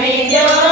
Amém.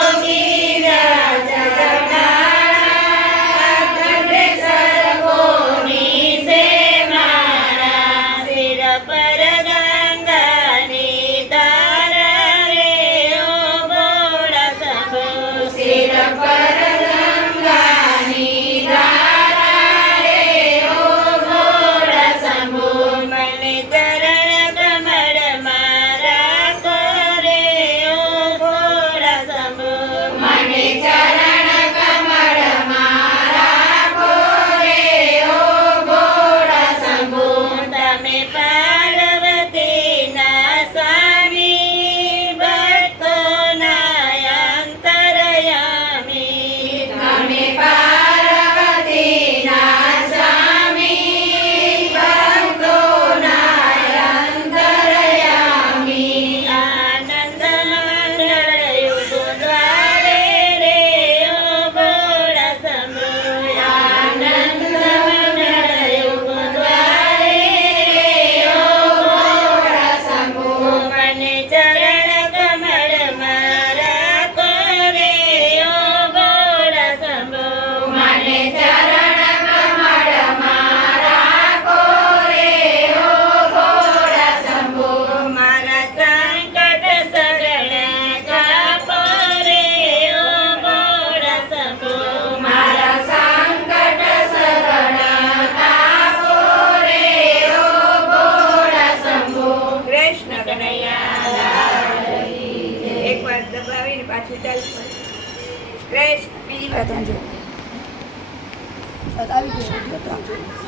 આવી ગયો